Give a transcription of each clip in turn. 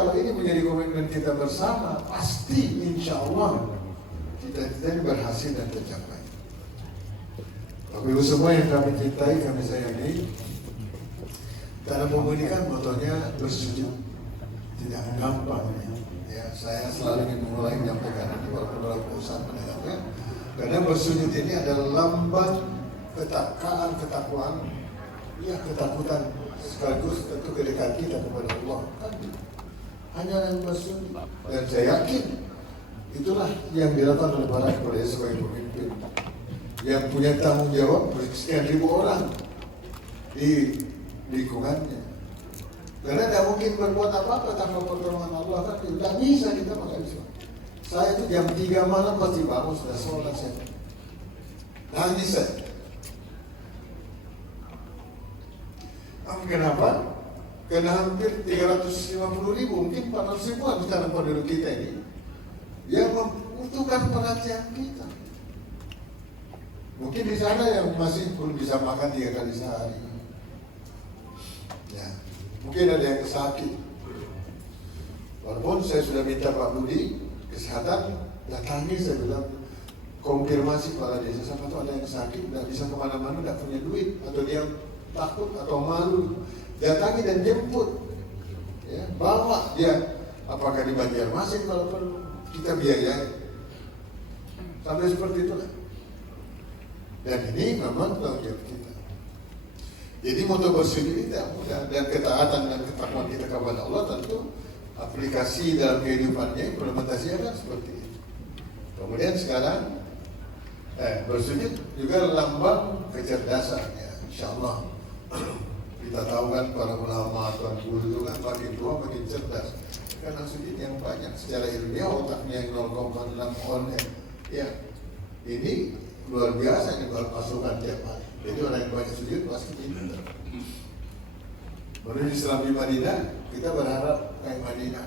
kalau ini menjadi komitmen kita bersama, pasti insya Allah cita-cita ini berhasil dan tercapai. Bapak Ibu semua yang kami cintai, kami sayangi, dalam membunyikan motonya bersujud tidak gampang ya. Saya selalu ingin mulai menyampaikan ini walaupun dalam perusahaan mendengarnya, karena bersujud ini adalah lambang ketakwaan, ya ketakutan sekaligus tentu kedekatan kita kepada Allah. Hanya yang bersujud, dan saya yakin itulah yang dilakukan oleh para kepala sebagai pemimpin yang punya tanggung jawab sekian ribu orang di lingkungannya. Karena tidak mungkin berbuat apa-apa tanpa pertolongan Allah, kan tidak bisa kita makan Islam. Saya itu jam 3 malam pasti bangun sudah sholat saya. Nangis saya. Kenapa? Karena hampir 350.000, mungkin 400.000 sekarang penduduk kita ini yang membutuhkan perhatian kita. Mungkin di sana yang masih belum bisa makan 3 kali sehari. Ya, mungkin ada yang sakit. Walaupun saya sudah minta Pak Budi kesehatan, datangi saya bilang konfirmasi kepala desa, siapa tahu ada yang sakit, tidak bisa kemana-mana, tidak punya duit, atau dia takut atau malu, datangi dan jemput, ya, bawa dia, apakah di Banjarmasin kalau perlu, kita biayai, sampai seperti itulah. Dan ini memang tanggung jawab kita. Jadi moto bersujud ini tidak mudah, dan ketaatan dan ketakwaan kita kepada Allah tentu aplikasi dalam kehidupannya, implementasinya kan seperti itu. Kemudian sekarang bersujud juga lambang kecerdasan, ya, insya Allah. Kita tahu kan para ulama, tuan guru itu kan makin tua makin cerdas. Karena sujud yang banyak secara ilmiah, otaknya yang 0,6 on, ya ini luar biasa, ini baru pasukan tiap hari. Jadi orang yang banyak sujud pasti pintar. Menurut Islam di Madinah, kita berharap kayak Madinah.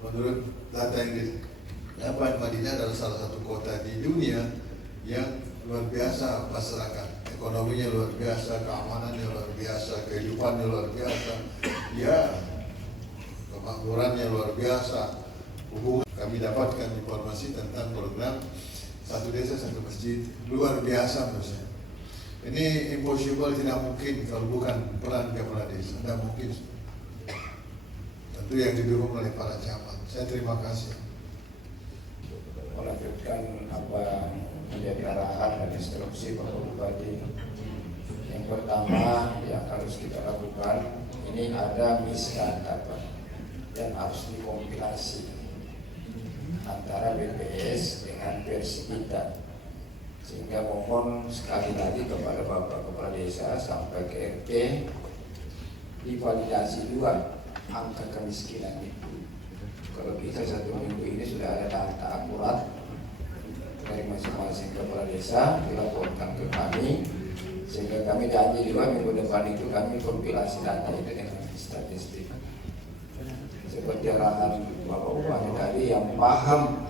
Menurut data yang dapat, Madinah adalah salah satu kota di dunia yang luar biasa masyarakat. Ekonominya luar biasa, keamanannya luar biasa, kehidupannya luar biasa, ya kemakmurannya luar biasa. Hubungan kami dapatkan informasi tentang program satu desa satu masjid, luar biasa menurut saya. Ini impossible, tidak mungkin kalau bukan peran kepala desa, tidak mungkin. Tentu yang didukung oleh para camat. Saya terima kasih. Melanjutkan apa menjadi arahan dan instruksi Bapak Bupati. Yang pertama yang harus kita lakukan, ini ada miskatakan dan harus dikompilasi antara BPS dengan versi kita, sehingga mohon sekali lagi kepada Bapak Kepala Desa sampai ke RT divalidasi juga angka kemiskinan itu. Kalau bisa 1 minggu ini sudah ada data akurat dari masing-masing kepala desa dilaporkan ke kami, sehingga kami janji juga minggu depan itu kami kompilasi data itu dengan statistik. Seperti arahan Bapak Bupati tadi yang paham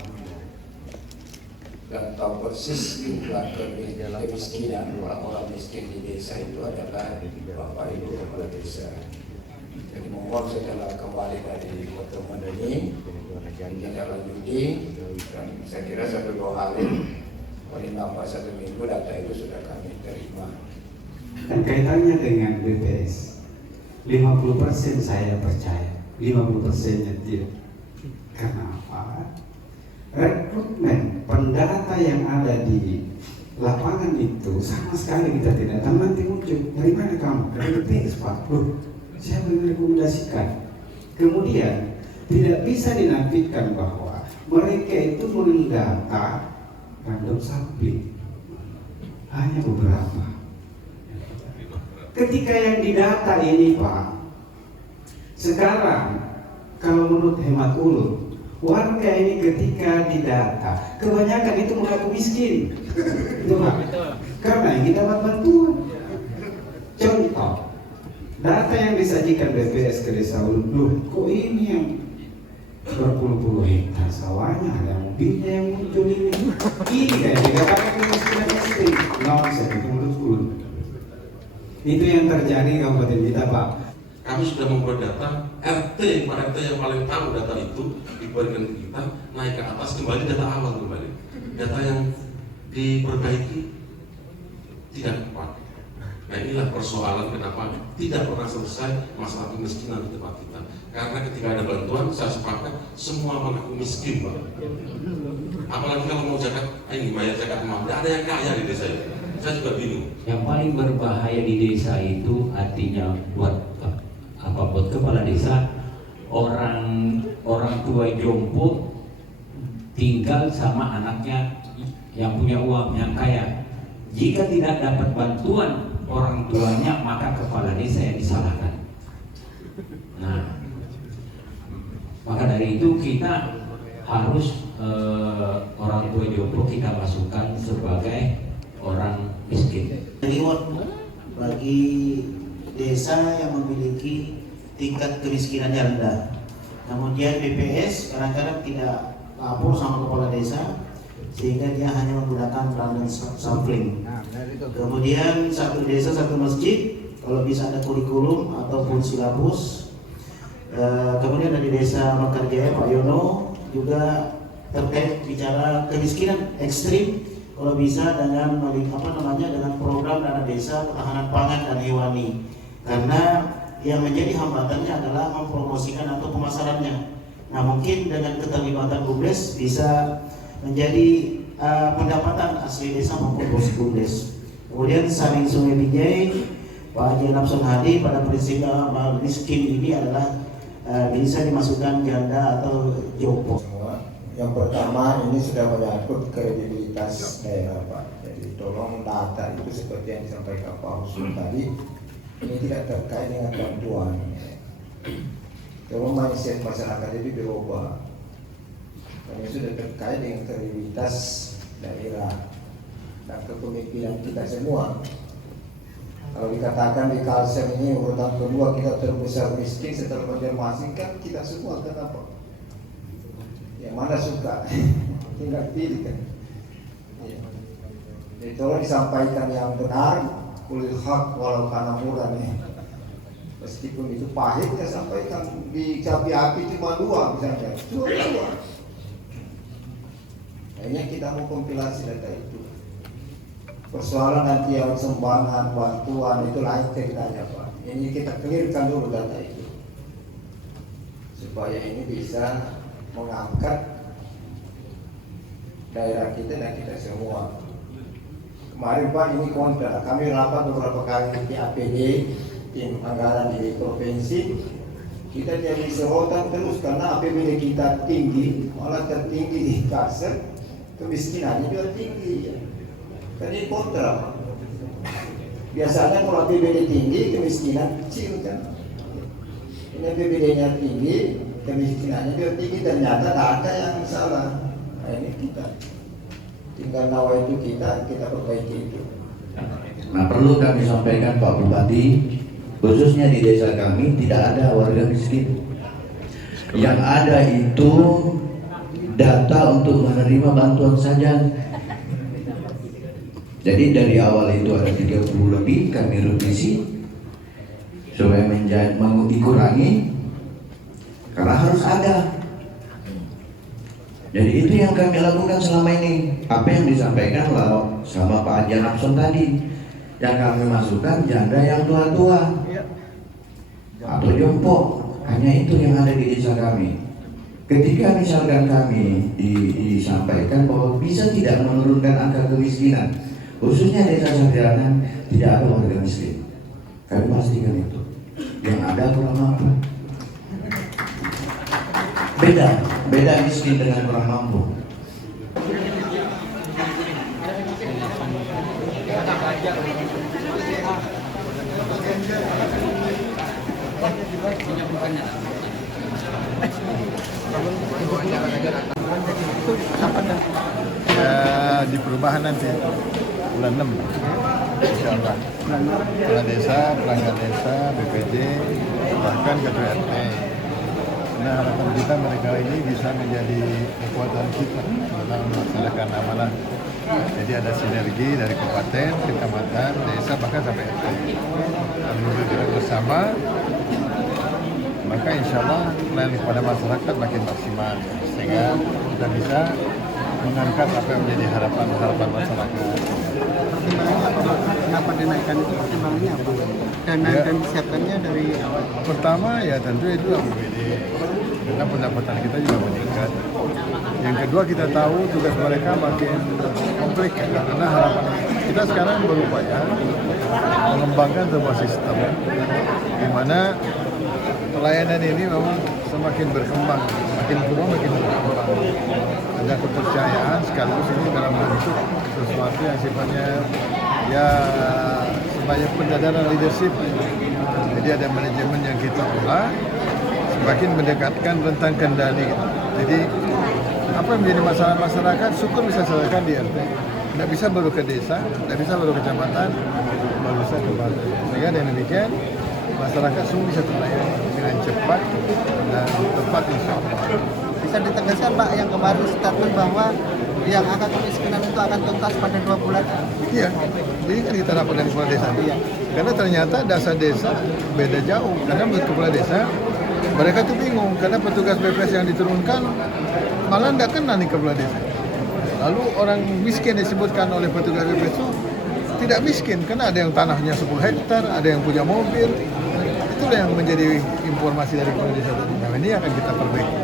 dan tahu persis jumlah kemiskinan orang-orang miskin di desa itu adalah Bapak Ibu kepala desa. Jadi mohon setelah kembali dari pertemuan ini kita lanjuti, dan saya kira 1-2 hari paling lambat 1 minggu data itu sudah kami terima. Dan kaitannya dengan BPS, 50% saya percaya, 50%-nya tidak. Karena apa? Rekrutmen pendata yang ada di lapangan itu sama sekali kita tidak tahu. Nanti muncul, dari mana kamu? Dari BPS Pak. Loh, siapa yang merekomendasikan? Kemudian tidak bisa dinafikan bahwa mereka itu mendata random sampling, hanya beberapa. Ketika yang didata ini Pak, sekarang kalau menurut hemat ulun, warga ini ketika didata kebanyakan itu mengaku miskin, itu Pak. Karena yang kita dapat bantuan. Contoh, data yang disajikan BPS ke desa Ulun, kok ini yang berpuluh-puluh hektar sawahnya, ada mobilnya yang muncul ini. Ini kayak dikatakan kemiskinan ekstrim. Nonsen itu menurut Ulun. Itu yang terjadi di kabupaten kita Pak. Kami sudah membuat data, RT, Pak RT yang paling tahu data itu diberikan ke kita, naik ke atas kembali data awal kembali. Data yang diperbaiki tidak tepat. Nah inilah persoalan kenapa tidak pernah selesai masalah kemiskinan di tempat kita. Karena ketika ada bantuan, saya sepakat semua mengaku miskin, Pak. Apalagi kalau mau zakat, ini bayar zakat rumah, tidak ada yang kaya di desa ini. Saya juga bingung. Yang paling berbahaya di desa itu artinya buat kepala desa, orang tua jompo tinggal sama anaknya yang punya uang, yang kaya. Jika tidak dapat bantuan orang tuanya, maka kepala desa yang disalahkan. Nah, maka dari itu kita harus orang tua jompo kita masukkan sebagai orang miskin. Reward bagi desa yang memiliki tingkat kemiskinannya rendah. Kemudian BPS kadang-kadang tidak lapor sama kepala desa sehingga dia hanya menggunakan random sampling. Kemudian satu desa satu masjid, kalau bisa ada kurikulum ataupun silabus. Kemudian dari desa Mekarjaya Pak Yono juga terkait bicara kemiskinan ekstrim, kalau bisa dengan dengan program dana desa ketahanan pangan dan hewani, karena yang menjadi hambatannya adalah mempromosikan atau pemasarannya. Nah mungkin dengan keterlibatan BUMDes bisa menjadi pendapatan asli desa maupun BUMDes. Kemudian Saring Sungai Bijay, Pak Haji Nafsun Hadi pada prinsipnya miskin ini adalah bisa dimasukkan janda atau jompo. Yang pertama ini sudah menyangkut kredibilitas daerah, Pak. Jadi tolong data itu seperti yang disampaikan Pak Husun tadi, ini tidak terkait dengan bantuan. Tolong mindset masyarakat itu dirubah. Ini sudah terkait dengan kredibilitas daerah dan kepemimpinan kita semua. Kalau dikatakan di Kalsel ini urutan kedua kita terbesar miskin setelah Banjarmasin, kan kita semua kenapa? Yang mana suka, tinggal pilih kan. Jadi tolong disampaikan yang benar, kulil haq walau kana murah nih. Meskipun itu pahit, ya sampaikan. Di cabai api cuma 2 misalnya, cuma 2. Kayaknya kita mau kompilasi data itu. Persoalan nanti yang sumbangan, bantuan itu lain ceritanya, Pak. Ini kita clearkan dulu data itu supaya ini bisa mengangkat daerah kita dan kita semua. Kemarin Pak ini kontra, kami rapat beberapa kali di APD, tim anggaran di provinsi, kita jadi sorotan terus karena APBD kita tinggi, malah tertinggi di Kalsel, kemiskinannya juga tinggi. Kan ini kontra. Biasanya kalau APBD tinggi, kemiskinan kecil kan. Ini APBD-nya tinggi, kemiskinannya juga tinggi, ternyata data yang salah. Nah ini kita tinggal nawa itu kita perbaiki itu. Nah perlu kami sampaikan Pak Bupati, khususnya di desa kami tidak ada warga miskin. Yang ada itu data untuk menerima bantuan saja. Jadi dari awal itu ada 30 lebih, kami revisi supaya dikurangi karena harus ada. Jadi itu yang kami lakukan selama ini. Apa yang disampaikan sama Pak Haji Nafsun tadi, yang kami masukkan janda yang tua-tua atau jompo, hanya itu yang ada di desa kami. Ketika misalkan kami disampaikan bahwa bisa tidak menurunkan angka kemiskinan, khususnya desa Sarjana tidak ada warga miskin, kami pastikan itu. Yang ada kurang mampu. Beda miskin dengan kurang mampu. Ya, di perubahan nanti bulan 6 insya Allah. Kepala desa, perangkat desa, BPJ, bahkan ketua RT. Nah harapan kita mereka ini bisa menjadi kekuatan kita dalam melaksanakan amanah. Jadi ada sinergi dari kabupaten, kecamatan, desa, bahkan sampai RT. Kami bersama maka insya Allah pelayanan kepada masyarakat makin maksimal, sehingga kita bisa mengangkat apa yang menjadi harapan masyarakat. Kenapa dinaikkan itu, pertimbangannya apa? Dana Ya. dan disiapkannya dari awal. Pertama ya tentu itu APBD, karena pendapatan kita juga meningkat. Yang kedua kita tahu tugas mereka makin kompleks, karena harapan kita sekarang berupaya mengembangkan sebuah sistem di mana pelayanan ini memang semakin berkembang, makin berkembang. Ada kepercayaan sekaligus ini dalam bentuk sesuatu yang sifatnya ya sebanyak pendadaran leadership. Jadi ada manajemen yang kita olah semakin mendekatkan rentang kendali. Jadi apa yang menjadi masalah masyarakat syukur bisa selesaikan di RT. Tidak bisa baru ke desa, tidak bisa baru ke kecamatan, baru bisa ke Bali. Sehingga dengan demikian masyarakat semua bisa terlayani dengan cepat dan tepat insya Allah. Bisa ditegaskan Pak yang kemarin statement bahwa yang angka kemiskinan itu akan tuntas pada 2 bulan. Iya, jadi kan kita dapat dari kepala desa. Iya. Karena ternyata dasar desa beda jauh. Karena bentuk kepala desa mereka tuh bingung karena petugas BPS yang diturunkan malah tidak kenal nih kepala desa. Lalu orang miskin disebutkan oleh petugas BPS itu tidak miskin karena ada yang tanahnya 10 hektar, ada yang punya mobil. Itulah yang menjadi informasi dari kepala desa tadi. Nah, ini akan kita perbaiki.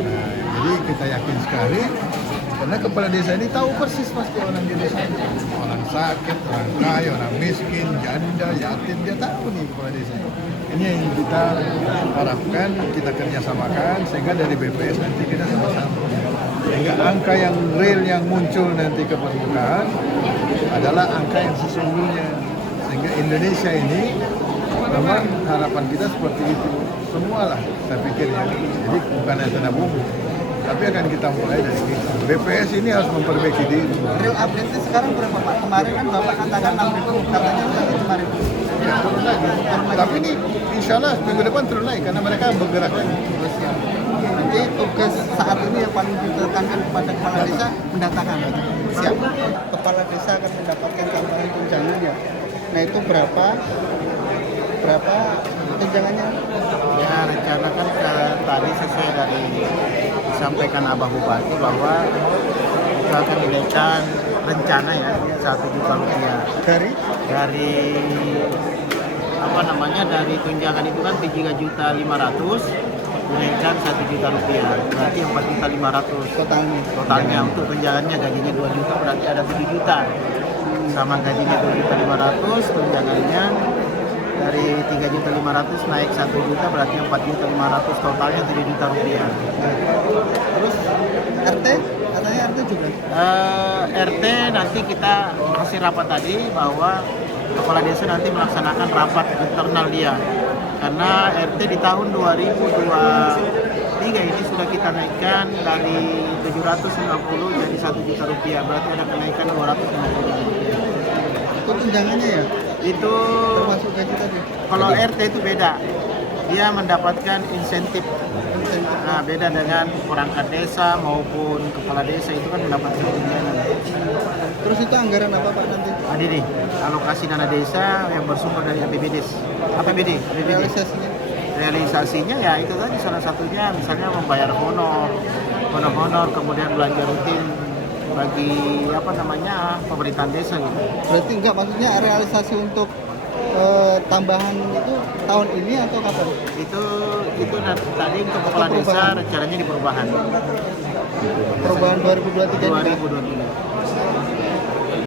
Nah, jadi kita yakin sekali karena kepala desa ini tahu persis pasti orang di desa. Orang sakit, orang kaya, orang miskin, janda, yatim, dia tahu nih kepala desa. Ini yang kita harapkan, kita kerjasamakan sehingga dari BPS nanti kita sama-sama. Sehingga angka yang real yang muncul nanti ke permukaan adalah angka yang sesungguhnya. Sehingga Indonesia ini memang harapan kita seperti itu. Semualah saya pikir ya. Jadi bukan hanya tanah bumi. Tapi akan kita mulai dari kita. BPS ini harus memperbaiki diri. Real update sekarang berapa Pak? Kemarin kan Bapak katakan 6.000, katanya nanti 5.000. Ya, turun lagi. Tapi ini insya Allah minggu depan turun lagi karena mereka bergerak lagi. Nanti tugas saat ini yang paling ditekankan kepada kepala desa mendatangkan. Siap. Kepala desa akan mendapatkan tambahan tunjangan ya. Nah itu berapa tunjangannya? Ya rencana kan tadi sesuai dari disampaikan Abah Bupati bahwa itu akan dinaikkan rencana ya 1 juta rupiah Dari dari tunjangan itu kan 3.500.000 dinaikkan 1 juta rupiah berarti 4.500.000 totalnya untuk tunjangannya gajinya 2 juta berarti ada 7 juta sama gajinya 2.500.000 tunjangannya dari 3.500.000 naik 1 juta berarti 4.500.000 totalnya 7 juta rupiah. terus RT katanya RT juga. RT nanti kita hasil rapat tadi bahwa kepala desa nanti melaksanakan rapat internal dia karena RT di tahun 2023 ini sudah kita naikkan dari 750 jadi 1 juta rupiah berarti ada kenaikan 250 juta rupiah. Itu tunjangannya ya? Itu Termasuk gaji tadi? kalau RT itu beda, dia mendapatkan insentif. Nah, beda dengan perangkat desa maupun kepala desa itu kan mendapatkan tunjangan. Terus itu anggaran apa Pak nanti? Ada nih alokasi dana desa yang bersumber dari APBD. Realisasinya ya itu tadi salah satunya misalnya membayar honor, kemudian belanja rutin bagi pemerintahan desa gitu. Berarti enggak maksudnya realisasi untuk tambahan itu tahun ini atau kapan? Itu tadi untuk kepala desa rencananya di perubahan. Perubahan 2023 ini? 2023.